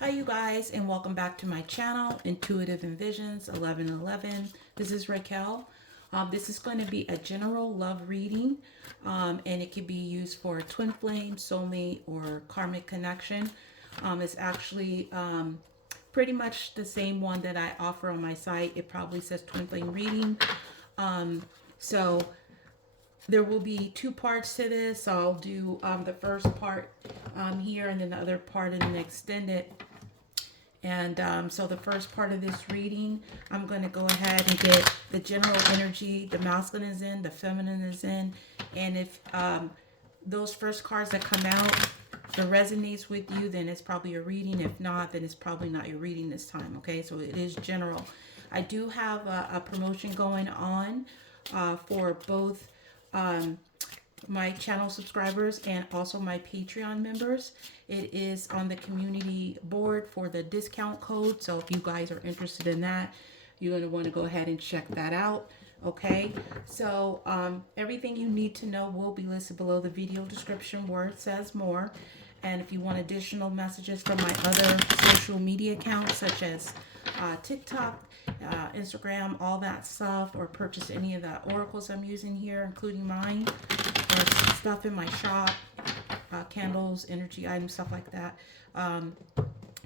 Hi you guys, and welcome back to my channel, Intuitive Envisions 1111. This is Raquel. This is going to be a general love reading, and it can be used for twin flame, soulmate, or karmic connection. It's actually pretty much the same one that I offer on my site. It probably says twin flame reading. So there will be two parts to this. So I'll do the first part here, and then the other part in an extended. And so the first part of this reading, I'm going to go ahead and get the general energy. The masculine is in, the feminine is in. And if those first cards that come out, if it resonates with you, then it's probably a reading. If not, then it's probably not your reading this time. Okay, so it is general. I do have a promotion going on for both my channel subscribers and also my Patreon members. It is on the community board for the discount code. So if you guys are interested in that, you're going to want to go ahead and check that out. Okay, so everything you need to know will be listed below the video description where it says more. And if you want additional messages from my other social media accounts such as TikTok, Instagram, all that stuff, or purchase any of the oracles I'm using here, including mine, or stuff in my shop, candles, energy items, stuff like that,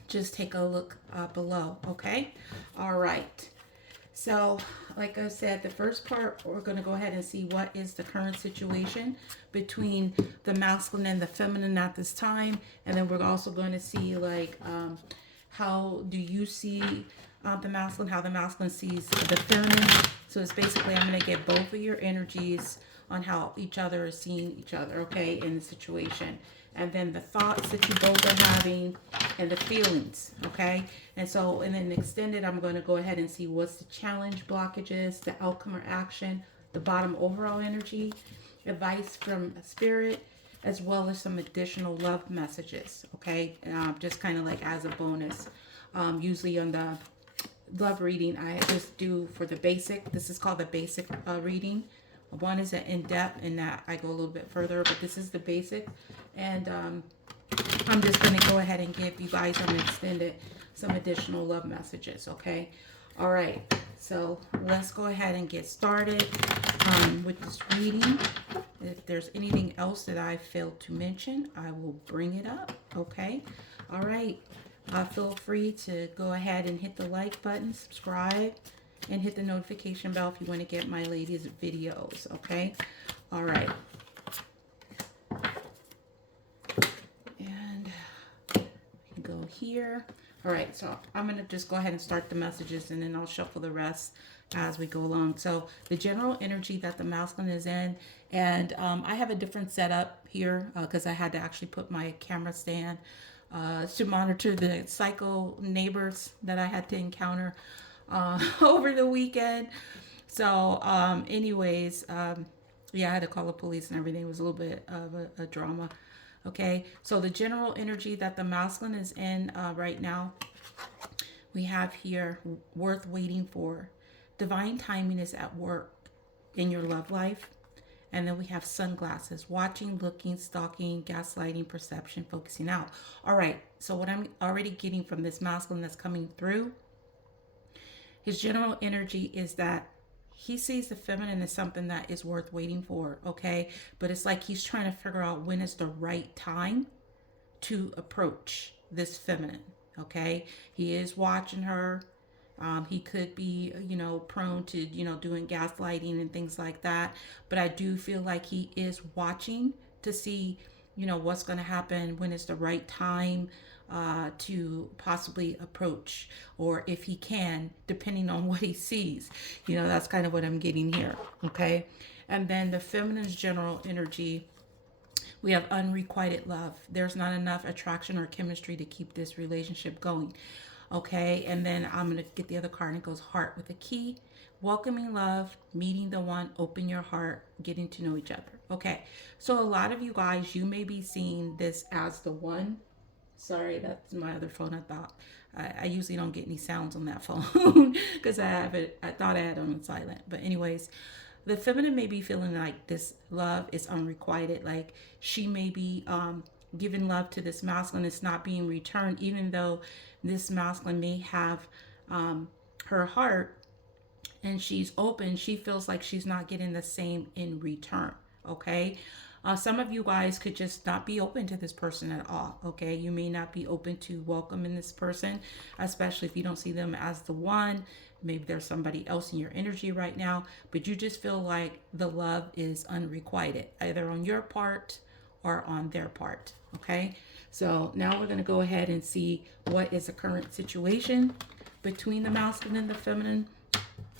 just take a look below. Okay, all right. So like I said, the first part, we're going to go ahead and see what is the current situation between the masculine and the feminine at this time. And then we're also going to see like how do you see the masculine, how the masculine sees the feminine. So it's basically, I'm going to get both of your energies on how each other is seeing each other, okay, in the situation. And then the thoughts that you both are having and the feelings, okay? And so, and then extended, I'm going to go ahead and see what's the challenge, blockages, the outcome or action, the bottom overall energy, advice from spirit, as well as some additional love messages, okay? Just kind of like as a bonus. Usually on the love reading, I just do for the basic. This is called the basic reading. One is an in-depth, and that I go a little bit further, but this is the basic. And I'm just going to go ahead and give you guys on extended some additional love messages, okay? All right, so let's go ahead and get started with this reading. If there's anything else that I failed to mention, I will bring it up, okay? All right, feel free to go ahead and hit the like button, subscribe, and hit the notification bell if you want to get my latest videos, okay? All right. And we can go here. All right, so I'm going to just go ahead and start the messages, and then I'll shuffle the rest as we go along. So the general energy that the masculine is in, and I have a different setup here because I had to actually put my camera stand to monitor the psycho neighbors that I had to encounter over the weekend. So anyways, yeah, I had to call the police and everything. It was a little bit of a drama. Okay, so the general energy that the masculine is in right now, we have here worth waiting for. Divine timing is at work in your love life. And then we have sunglasses, watching, looking, stalking, gaslighting, perception, focusing out. All right, so what I'm already getting from this masculine that's coming through, his general energy is that he sees the feminine as something that is worth waiting for, okay? But it's like he's trying to figure out when is the right time to approach this feminine, okay? He is watching her. He could be, prone to, doing gaslighting and things like that. But I do feel like he is watching to see, what's going to happen, when is the right time to possibly approach, or if he can, depending on what he sees. That's kind of what I'm getting here, okay? And then the feminine's general energy, we have unrequited love. There's not enough attraction or chemistry to keep this relationship going. Okay, and then I'm going to get the other card, and it goes heart with a key. Welcoming love, meeting the one, open your heart, getting to know each other. Okay, so a lot of you guys, you may be seeing this as the one. Sorry, that's my other phone. I usually don't get any sounds on that phone because I thought I had it on silent. But anyways, the feminine may be feeling like this love is unrequited. Like she may be giving love to this masculine, it's not being returned, even though this masculine may have her heart and she's open, she feels like she's not getting the same in return. Okay. Some of you guys could just not be open to this person at all. Okay. You may not be open to welcoming this person, especially if you don't see them as the one. Maybe there's somebody else in your energy right now, but you just feel like the love is unrequited, either on your part or on their part. Okay. So now we're going to go ahead and see what is the current situation between the masculine and the feminine.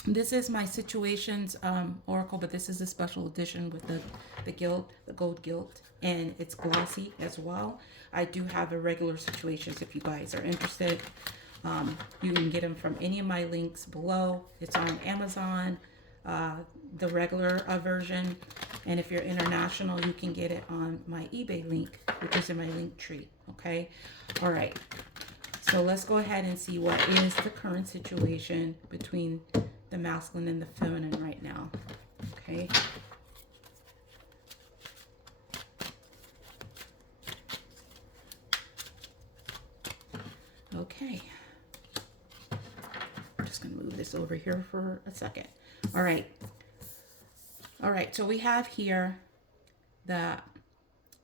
This is my situations oracle, but this is a special edition with the gold gilt, and it's glossy as well. I do have irregular situations if you guys are interested. You can get them from any of my links below. It's on Amazon, the regular version, and if you're international, you can get it on my eBay link, which is in my link tree. Okay, all right. So let's go ahead and see what is the current situation between the masculine and the feminine right now. Okay. Okay. I'm just going to move this over here for a second. All right. All right. So we have here the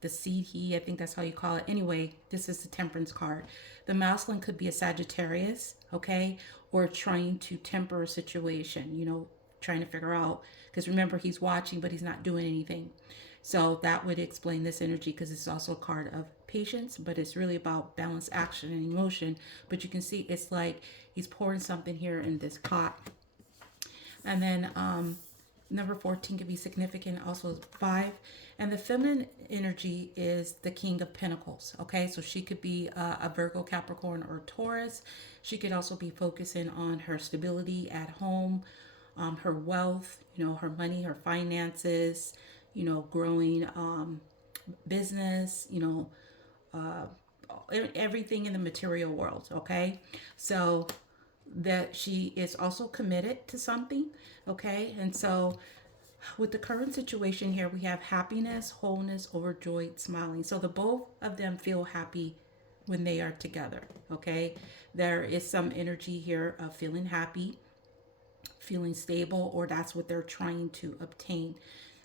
seed he, I think that's how you call it. Anyway, this is the Temperance card. The masculine could be a Sagittarius, okay, or trying to temper a situation, you know, trying to figure out, because remember, he's watching, but he's not doing anything. So that would explain this energy, because it's also a card of patience, but it's really about balanced action and emotion. But you can see it's like he's pouring something here in this pot. And then number 14 can be significant, also 5. And the feminine energy is the King of Pentacles. Okay, so she could be a Virgo, Capricorn, or Taurus. She could also be focusing on her stability at home, her wealth, you know, her money, her finances, you know, growing business, you know, everything in the material world. Okay, so that she is also committed to something. Okay, and so with the current situation here, we have happiness, wholeness, overjoyed, smiling. So the both of them feel happy when they are together. Okay, there is some energy here of feeling happy, feeling stable, or that's what they're trying to obtain.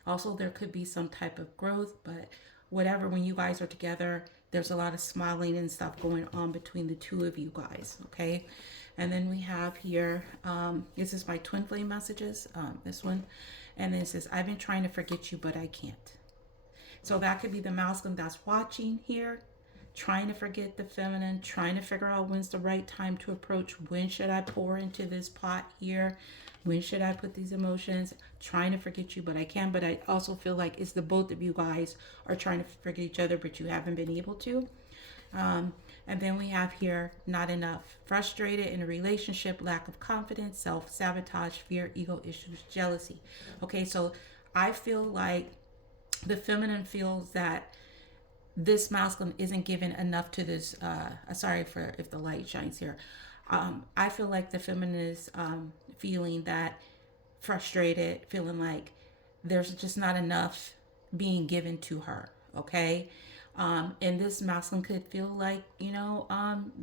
Also, there could be some type of growth, but whatever, when you guys are together, there's a lot of smiling and stuff going on between the two of you guys. Okay, and then we have here, this is my twin flame messages, this one. And then it says, I've been trying to forget you, but I can't. So that could be the masculine that's watching here, trying to forget the feminine, trying to figure out when's the right time to approach. When should I pour into this pot here? When should I put these emotions? Trying to forget you, but I can. But I also feel like it's the both of you guys are trying to forget each other, but you haven't been able to. And then we have here, not enough. Frustrated in a relationship, lack of confidence, self-sabotage, fear, ego issues, jealousy. Okay, so I feel like the feminine feels that this masculine isn't given enough to this. Sorry for if the light shines here. I feel like the feminine is feeling that frustrated, feeling like there's just not enough being given to her. Okay. And this masculine could feel like, you know,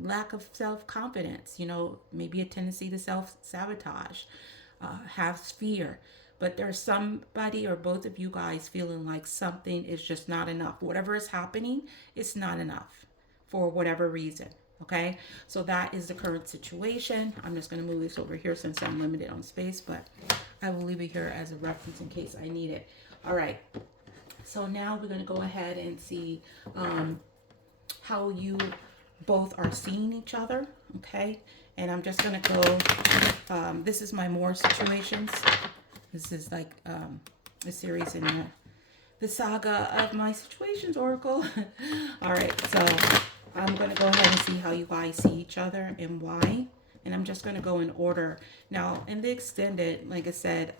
lack of self-confidence, you know, maybe a tendency to self-sabotage, have fear. But there's somebody or both of you guys feeling like something is just not enough. Whatever is happening, it's not enough for whatever reason. Okay, so that is the current situation. I'm just going to move this over here since I'm limited on space, but I will leave it here as a reference in case I need it. All right. So now we're going to go ahead and see how you both are seeing each other, okay? And I'm just going to go, this is my more situations. This is like a series in the saga of my situations oracle. All right, so I'm going to go ahead and see how you guys see each other and why. And I'm just going to go in order. Now, in the extended, like I said,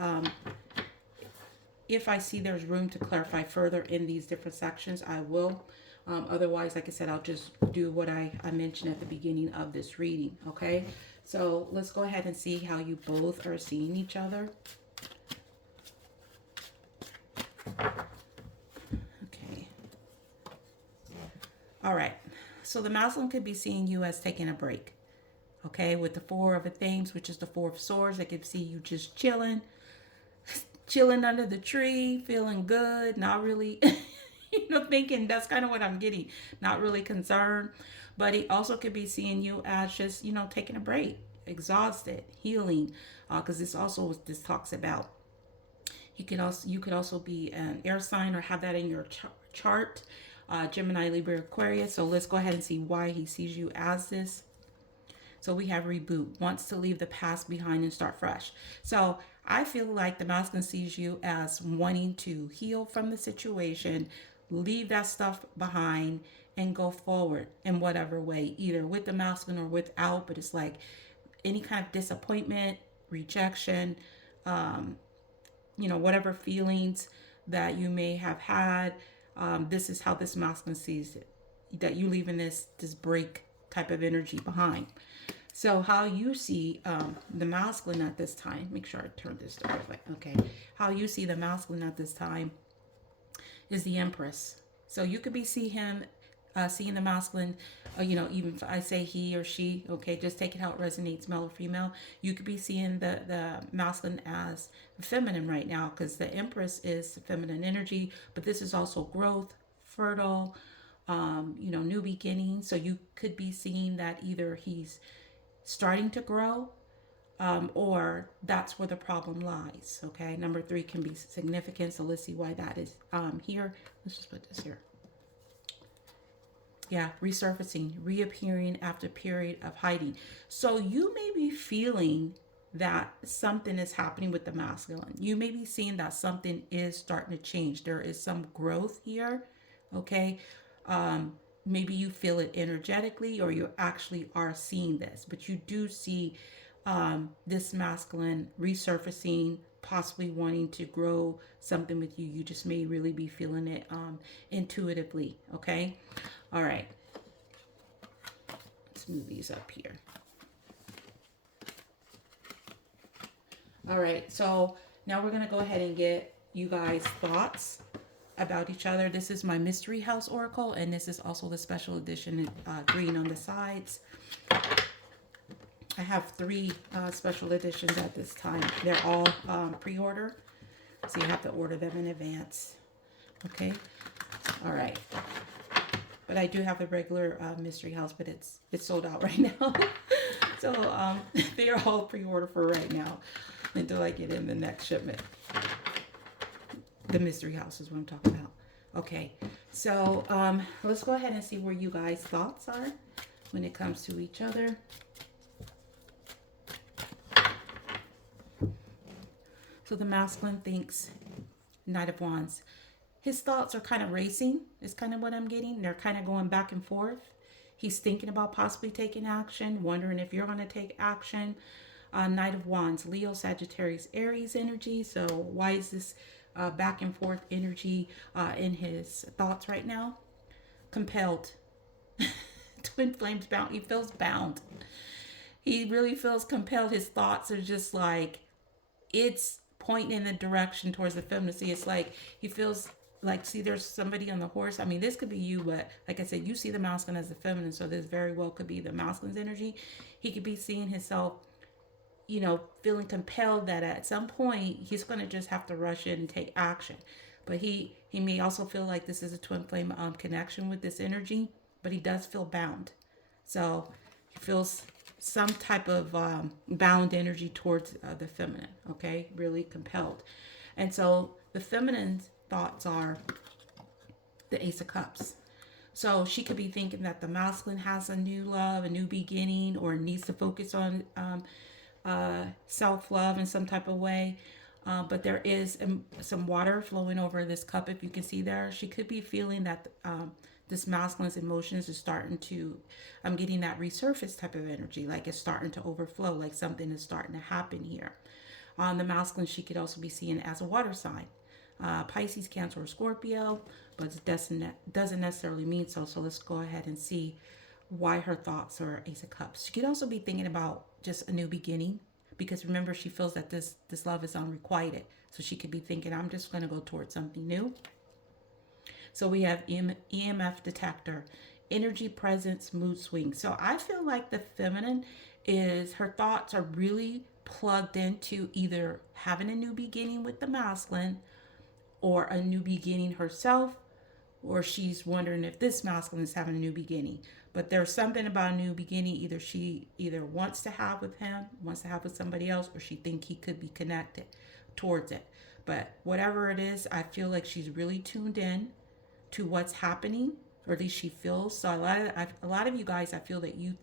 if I see there's room to clarify further in these different sections, I will. Otherwise, like I said, I'll just do what I mentioned at the beginning of this reading, okay? So let's go ahead and see how you both are seeing each other. Okay. All right. So the masculine could be seeing you as taking a break. Okay, with the Four of Things, which is the Four of Swords, they could see you just chilling, chilling under the tree, feeling good, not really, thinking that's kind of what I'm getting, not really concerned. But he also could be seeing you as just, taking a break, exhausted, healing, because this also this talks about. You could also be an air sign or have that in your chart, Gemini, Libra, Aquarius. So let's go ahead and see why he sees you as this. So we have reboot, wants to leave the past behind and start fresh. So I feel like the masculine sees you as wanting to heal from the situation, leave that stuff behind, and go forward in whatever way, either with the masculine or without. But it's like any kind of disappointment, rejection, whatever feelings that you may have had. This is how this masculine sees it, that you leaving this break type of energy behind. So how you see the masculine at this time, make sure I turn this the right way. Okay. How you see the masculine at this time is the Empress. So you could be seeing the masculine, even if I say he or she, okay, just take it how it resonates, male or female. You could be seeing the masculine as feminine right now, because the Empress is feminine energy, but this is also growth, fertile, new beginnings. So you could be seeing that either he's starting to grow, or that's where the problem lies. Okay, number 3 can be significant, so let's see why that is here. Let's just put this here. Yeah, resurfacing, reappearing after a period of hiding. So you may be feeling that something is happening with the masculine. You may be seeing that something is starting to change. There is some growth here. Okay, maybe you feel it energetically, or you actually are seeing this, but you do see this masculine resurfacing, possibly wanting to grow something with you. You just may really be feeling it intuitively. Okay. All right. Let's move these up here. All right. So now we're going to go ahead and get you guys' thoughts about each other. This is my Mystery House Oracle, and this is also the special edition, green on the sides. I have 3 special editions at this time. They're all pre-order, so you have to order them in advance. Okay. All right. But I do have the regular Mystery House, but it's sold out right now. So they are all pre-order for right now until I get in the next shipment. The Mystery House is what I'm talking about. Okay, so let's go ahead and see where you guys' thoughts are when it comes to each other. So the masculine thinks, Knight of Wands. His thoughts are kind of racing, is kind of what I'm getting. They're kind of going back and forth. He's thinking about possibly taking action, wondering if you're going to take action. Knight of Wands, Leo, Sagittarius, Aries energy. So why is this back and forth energy in his thoughts right now? Compelled. Twin flames bound. He feels bound. He really feels compelled. His thoughts are just like, it's pointing in the direction towards the femininity. It's like he feels like, see, there's somebody on the horse. I mean, this could be you, but like I said, you see the masculine as the feminine, so this very well could be the masculine's energy. He could be seeing himself, feeling compelled that at some point he's going to just have to rush in and take action. But he may also feel like this is a twin flame connection with this energy, but he does feel bound. So he feels some type of bound energy towards the feminine. Okay, really compelled. And so the feminine thoughts are the Ace of Cups. So she could be thinking that the masculine has a new love, a new beginning, or needs to focus on self-love in some type of way. But there is some water flowing over this cup, if you can see there. She could be feeling that this masculine's emotions is starting to, I'm getting that resurface type of energy, like it's starting to overflow, like something is starting to happen here. The masculine she could also be seen as a water sign. Pisces, Cancer, or Scorpio, but it doesn't necessarily mean so. So let's go ahead and see why her thoughts are Ace of Cups. She could also be thinking about just a new beginning, because remember, she feels that this love is unrequited. So she could be thinking, I'm just going to go towards something new. So we have EMF detector. energy, presence, mood swings. So I feel like the feminine is, her thoughts are really plugged into either having a new beginning with the masculine, or a new beginning herself, or she's wondering if this masculine is having a new beginning. But there's something about a new beginning. Either she either wants to have with him, wants to have with somebody else, or she think he could be connected towards it. But whatever it is, I feel like she's really tuned in to what's happening, or at least she feels. So a lot of you guys, I feel that you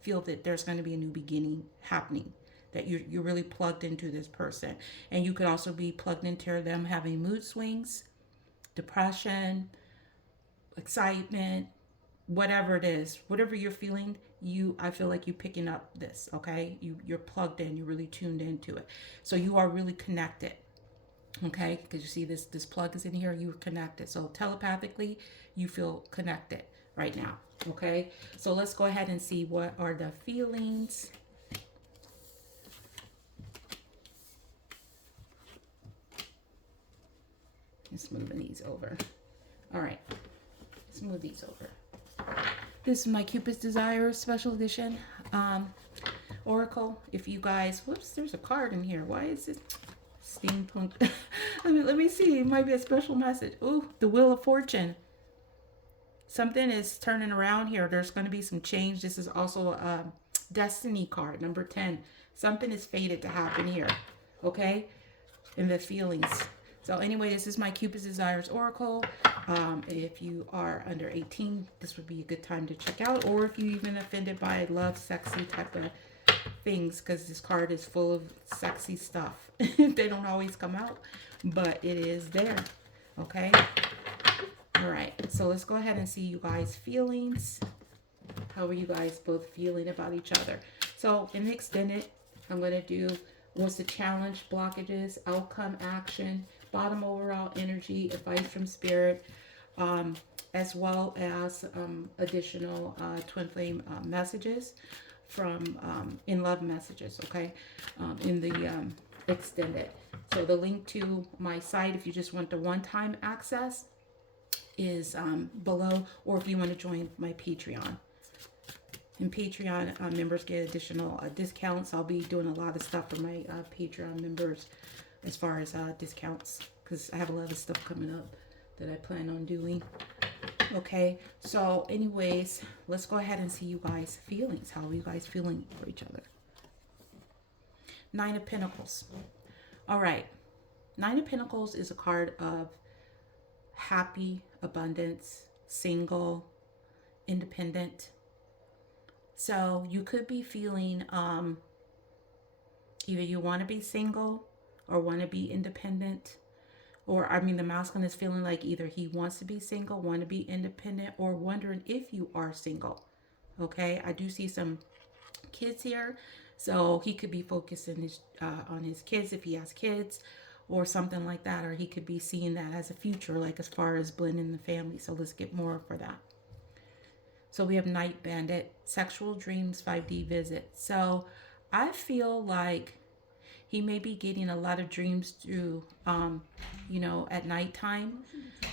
feel that there's going to be a new beginning happening, that you're really plugged into this person. And you could also be plugged into them having mood swings, depression, excitement, whatever it is, whatever you're feeling, I feel like you picking up this, okay? You're plugged in, you're really tuned into it. So you are really connected. Okay, because you see this plug is in here, you're connected. So telepathically, you feel connected right now. Okay, so let's go ahead and see what are the feelings. Just moving these over. All right, let's move these over. This is my Cupid's Desire special edition Oracle. If you guys, whoops, there's a card in here. Why is it steampunk? let me see. It might be a special message. Ooh, the Wheel of Fortune. Something is turning around here. There's going to be some change. This is also a Destiny card, number 10. Something is fated to happen here. Okay, in the feelings. So anyway, this is my Cupid's Desires Oracle. If you are under 18, this would be a good time to check out. Or if you even offended by love, sexy type of things, because this card is full of sexy stuff. They don't always come out, but it is there. Okay. All right. So let's go ahead and see you guys' feelings. How are you guys both feeling about each other? So in the extended, I'm going to do what's the challenge, blockages, outcome, action, bottom overall energy, advice from spirit, as well as additional twin flame messages from in love messages, okay, in the extended. So the link to my site, if you just want the one-time access, is below, or if you want to join my Patreon. And Patreon members get additional discounts. I'll be doing a lot of stuff for my Patreon members as far as discounts, because I have a lot of stuff coming up that I plan on doing. Okay, so anyways, let's go ahead and see you guys' feelings. How are you guys feeling for each other? Nine of Pentacles. All right, Nine of Pentacles is a card of happy, abundance, single, independent. So you could be feeling either you want to be single or want to be independent. Or, I mean, the masculine is feeling like either he wants to be single, want to be independent, or wondering if you are single. Okay, I do see some kids here. So he could be focusing on his kids if he has kids or something like that. Or he could be seeing that as a future, like as far as blending the family. So let's get more for that. So we have Night Bandit, sexual dreams, 5D visit. So I feel like he may be getting a lot of dreams through, you know, at nighttime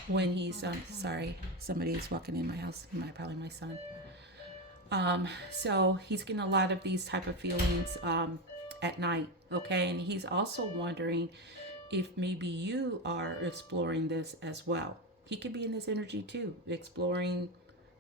when he's, sorry, somebody's walking in my house, probably my son. So he's getting a lot of these type of feelings at night, okay? And he's also wondering if maybe you are exploring this as well. He could be in this energy too, exploring,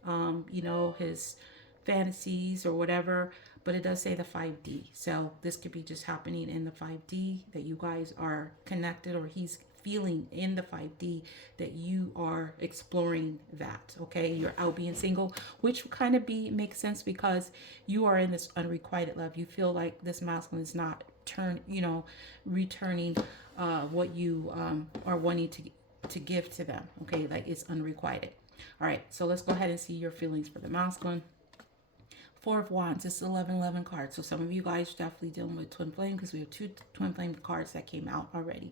you know, his fantasies or whatever, but it does say the 5D. So this could be just happening in the 5D, that you guys are connected, or he's feeling in the 5D that you are exploring that. Okay, you're out being single, which kind of makes sense because you are in this unrequited love. You feel like this masculine is not returning what you are wanting to give to them. Okay, like it's unrequited. All right, so let's go ahead and see your feelings for the masculine. Four of Wands. This is 1111 card. So some of you guys are definitely dealing with twin flame, because we have two twin flame cards that came out already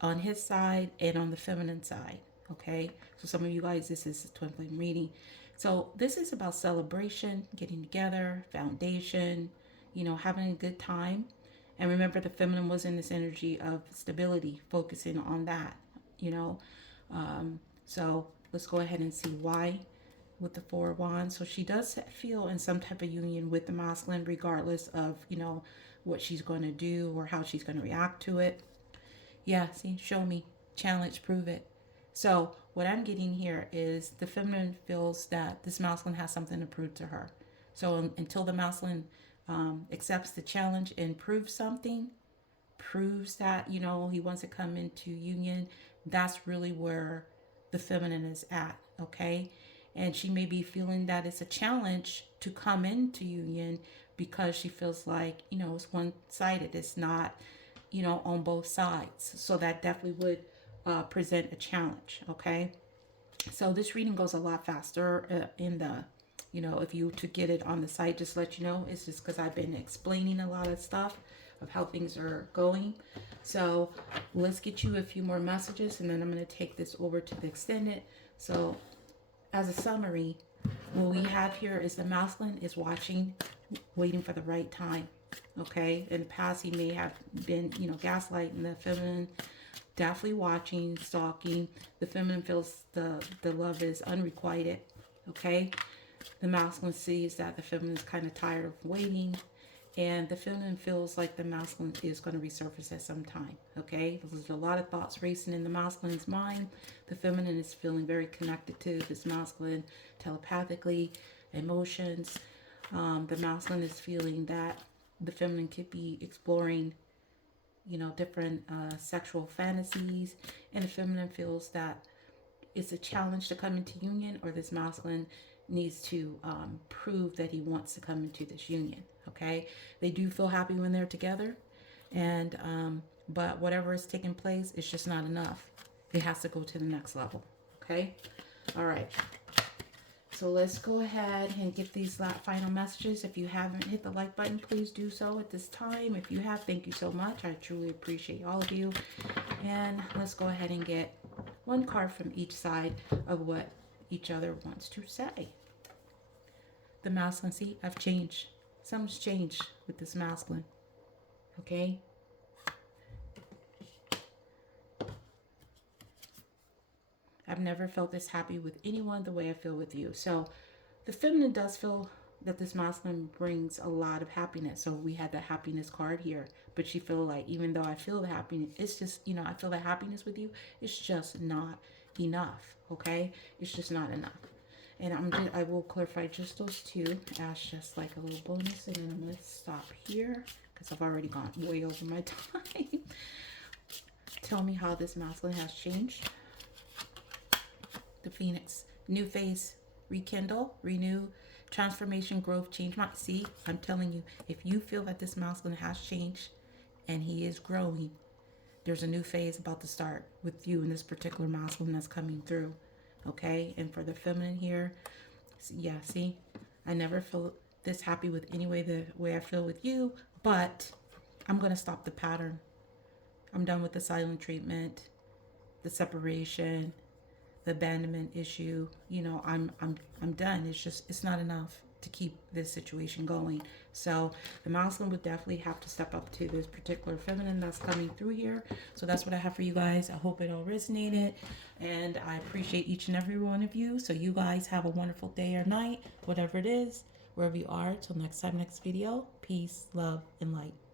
on his side and on the feminine side. Okay, so some of you guys, this is a twin flame reading. So this is about celebration, getting together, foundation, you know, having a good time. And remember, the feminine was in this energy of stability, focusing on that, you know. So let's go ahead and see why with the Four of Wands. So she does feel in some type of union with the masculine, regardless of, you know, what she's going to do or how she's going to react to it. Yeah, see, show me, challenge, prove it. So what I'm getting here is the feminine feels that this masculine has something to prove to her. So until the masculine accepts the challenge and proves something, proves that, you know, he wants to come into union, that's really where the feminine is at, okay? And she may be feeling that it's a challenge to come into union because she feels like, you know, it's one-sided. It's not, you know, on both sides. So that definitely would present a challenge, okay? So this reading goes a lot faster in the, you know, if you to get it on the site, just let you know, it's just because I've been explaining a lot of stuff of how things are going. So let's get you a few more messages, and then I'm going to take this over to the extended. So as a summary, what we have here is the masculine is watching, waiting for the right time. Okay, in the past he may have been, you know, gaslighting the feminine, definitely watching, stalking. The feminine feels the love is unrequited. Okay, the masculine sees that the feminine is kind of tired of waiting, and the feminine feels like the masculine is going to resurface at some time. Okay, there's a lot of thoughts racing in the masculine's mind. The feminine is feeling very connected to this masculine telepathically, emotions. The masculine is feeling that the feminine could be exploring, you know, different sexual fantasies, and the feminine feels that it's a challenge to come into union, or this masculine needs to prove that he wants to come into this union. Okay, they do feel happy when they're together, and but whatever is taking place, it's just not enough. It has to go to the next level. Okay, all right. So let's go ahead and get these final messages. If you haven't hit the like button, please do so at this time. If you have, thank you so much. I truly appreciate all of you. And let's go ahead and get one card from each side of what each other wants to say. The masculine, see, I've changed. Something's changed with this masculine. Okay? I've never felt this happy with anyone the way I feel with you. So the feminine does feel that this masculine brings a lot of happiness. So we had the happiness card here, but she feel like, even though I feel the happiness, it's just, you know, I feel the happiness with you, it's just not enough. Okay, it's just not enough. And I will clarify just those two as just like a little bonus, and then I'm going to stop here because I've already gone way over my time. Tell me how this masculine has changed. The Phoenix, new phase, rekindle, renew, transformation, growth, change. See, I'm telling you, if you feel that this masculine has changed and he is growing, there's a new phase about to start with you and this particular masculine that's coming through. Okay, and for the feminine here, yeah, see, I never feel this happy with any way the way I feel with you, but I'm gonna stop the pattern. I'm done with the silent treatment, the separation, the abandonment issue. You know, I'm done. It's not enough to keep this situation going. So the masculine would definitely have to step up to this particular feminine that's coming through here. So that's what I have for you guys. I hope it all resonated, and I appreciate each and every one of you. So you guys have a wonderful day or night, whatever it is, wherever you are. Till next time, next video. Peace, love, and light.